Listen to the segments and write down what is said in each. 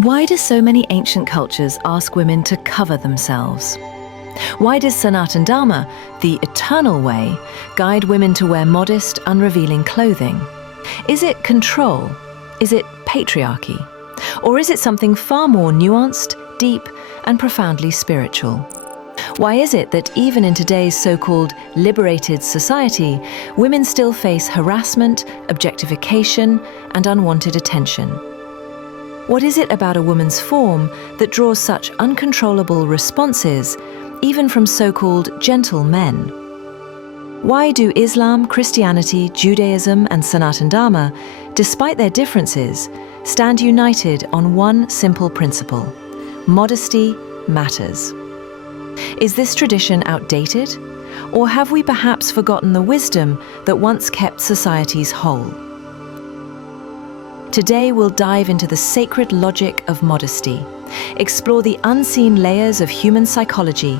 Why do so many ancient cultures ask women to cover themselves? Why does Sanatan Dharma, the eternal way, guide women to wear modest, unrevealing clothing? Is it control? Is it patriarchy? Or is it something far more nuanced, deep, and profoundly spiritual? Why is it that even in today's so-called liberated society, women still face harassment, objectification, and unwanted attention? What is it about a woman's form that draws such uncontrollable responses, even from so-called gentle men? Why do Islam, Christianity, Judaism, and Sanatan Dharma, despite their differences, stand united on one simple principle: modesty matters? Is this tradition outdated? Or have we perhaps forgotten the wisdom that once kept societies whole? Today we'll dive into the sacred logic of modesty, explore the unseen layers of human psychology,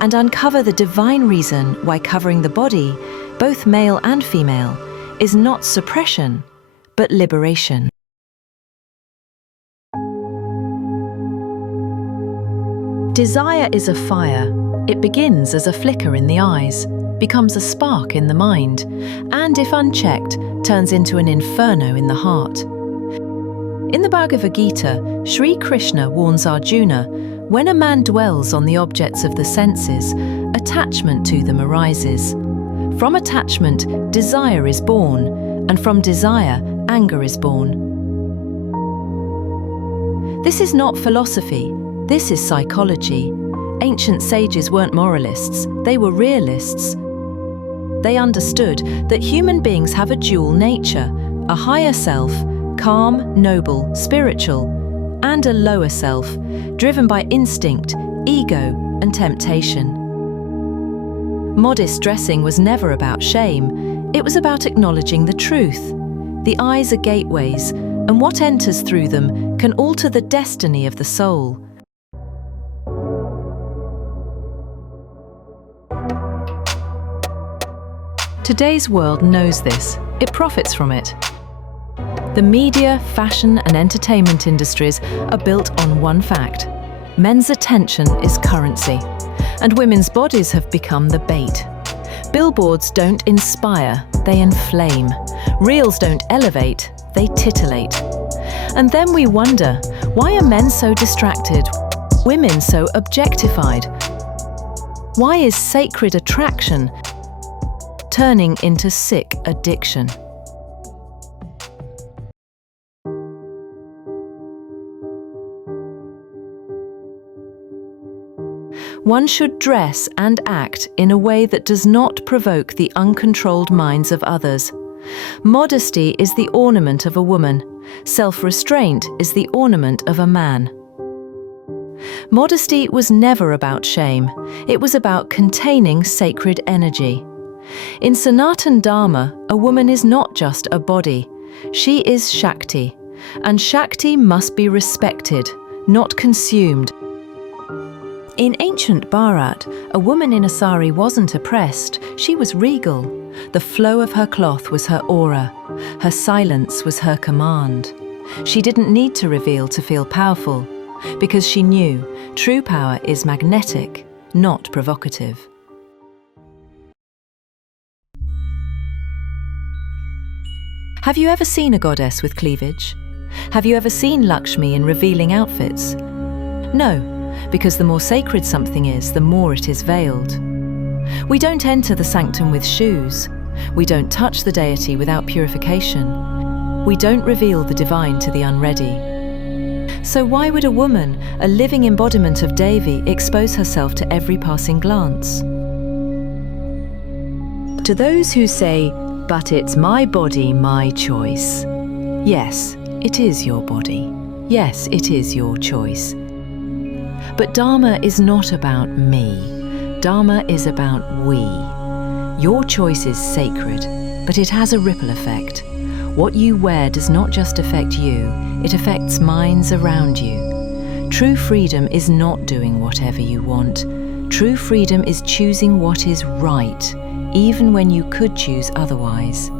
and uncover the divine reason why covering the body, both male and female, is not suppression, but liberation. Desire is a fire. It begins as a flicker in the eyes, becomes a spark in the mind, and if unchecked, turns into an inferno in the heart. In the Bhagavad Gita, Shri Krishna warns Arjuna, when a man dwells on the objects of the senses, attachment to them arises. From attachment, desire is born, and from desire, anger is born. This is not philosophy. This is psychology. Ancient sages weren't moralists, they were realists. They understood that human beings have a dual nature, a higher self, calm, noble, spiritual, and a lower self, driven by instinct, ego, and temptation. Modest dressing was never about shame, it was about acknowledging the truth. The eyes are gateways, and what enters through them can alter the destiny of the soul. Today's world knows this. It profits from it. The media, fashion, and entertainment industries are built on one fact: men's attention is currency, and women's bodies have become the bait. Billboards don't inspire, they inflame. Reels don't elevate, they titillate. And then we wonder, why are men so distracted? Women so objectified? Why is sacred attraction turning into sick addiction? One should dress and act in a way that does not provoke the uncontrolled minds of others. Modesty is the ornament of a woman. Self-restraint is the ornament of a man. Modesty was never about shame. It was about containing sacred energy. In Sanatan Dharma, a woman is not just a body. She is Shakti, and Shakti must be respected, not consumed. In ancient Bharat, a woman in a sari wasn't oppressed, she was regal. The flow of her cloth was her aura. Her silence was her command. She didn't need to reveal to feel powerful, because she knew true power is magnetic, not provocative. Have you ever seen a goddess with cleavage? Have you ever seen Lakshmi in revealing outfits? No, because the more sacred something is, the more it is veiled. We don't enter the sanctum with shoes. We don't touch the deity without purification. We don't reveal the divine to the unready. So why would a woman, a living embodiment of Devi, expose herself to every passing glance? To those who say, "But it's my body, my choice." Yes, it is your body. Yes, it is your choice. But Dharma is not about me. Dharma is about we. Your choice is sacred, but it has a ripple effect. What you wear does not just affect you, it affects minds around you. True freedom is not doing whatever you want. True freedom is choosing what is right, even when you could choose otherwise.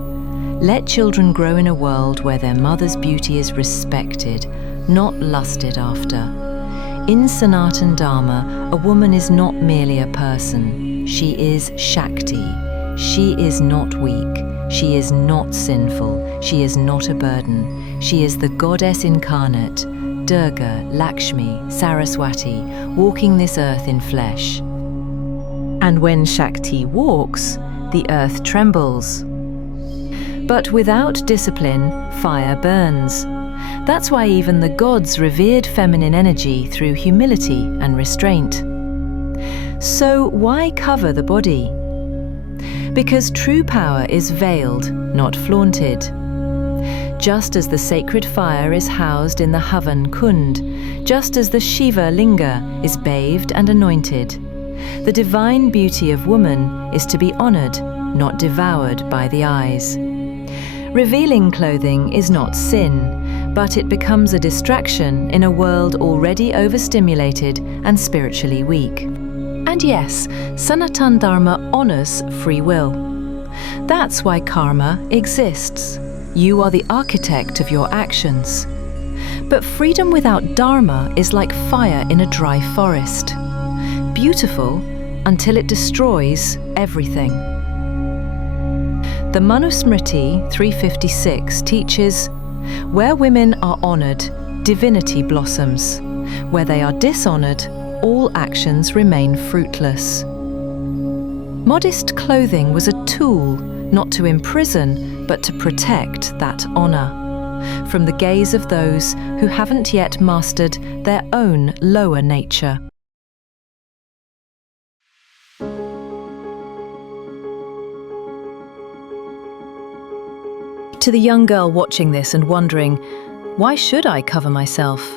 Let children grow in a world where their mother's beauty is respected, not lusted after. In Sanatan Dharma, a woman is not merely a person. She is Shakti. She is not weak. She is not sinful. She is not a burden. She is the goddess incarnate, Durga, Lakshmi, Saraswati, walking this earth in flesh. And when Shakti walks, the earth trembles. But without discipline, fire burns. That's why even the gods revered feminine energy through humility and restraint. So why cover the body? Because true power is veiled, not flaunted. Just as the sacred fire is housed in the Havan Kund, just as the Shiva Linga is bathed and anointed, the divine beauty of woman is to be honoured, not devoured by the eyes. Revealing clothing is not sin, but it becomes a distraction in a world already overstimulated and spiritually weak. And yes, Sanatan Dharma honours free will. That's why karma exists. You are the architect of your actions. But freedom without dharma is like fire in a dry forest. Beautiful until it destroys everything. The Manusmriti 356 teaches, where women are honoured, divinity blossoms. Where they are dishonoured, all actions remain fruitless. Modest clothing was a tool not to imprison, but to protect that honour from the gaze of those who haven't yet mastered their own lower nature. To the young girl watching this and wondering, why should I cover myself?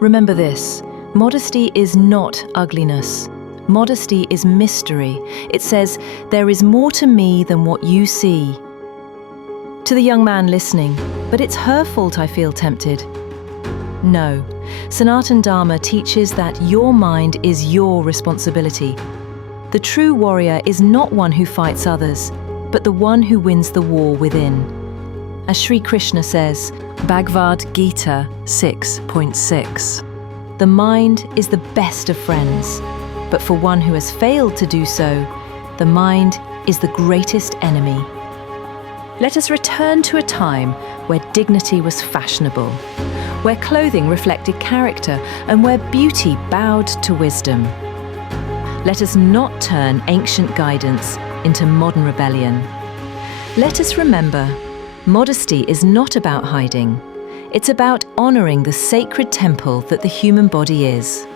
Remember this, modesty is not ugliness. Modesty is mystery. It says, there is more to me than what you see. To the young man listening, but it's her fault I feel tempted. No, Sanatan Dharma teaches that your mind is your responsibility. The true warrior is not one who fights others, but the one who wins the war within. As Shri Krishna says, Bhagavad Gita 6.6, the mind is the best of friends, but for one who has failed to do so, the mind is the greatest enemy. Let us return to a time where dignity was fashionable, where clothing reflected character, and where beauty bowed to wisdom. Let us not turn ancient guidance into modern rebellion. Let us remember, modesty is not about hiding. It's about honouring the sacred temple that the human body is.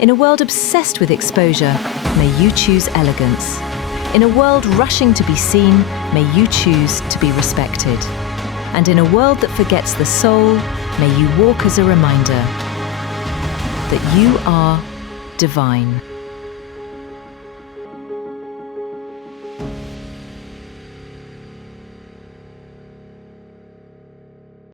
In a world obsessed with exposure, may you choose elegance. In a world rushing to be seen, may you choose to be respected. And in a world that forgets the soul, may you walk as a reminder that you are divine.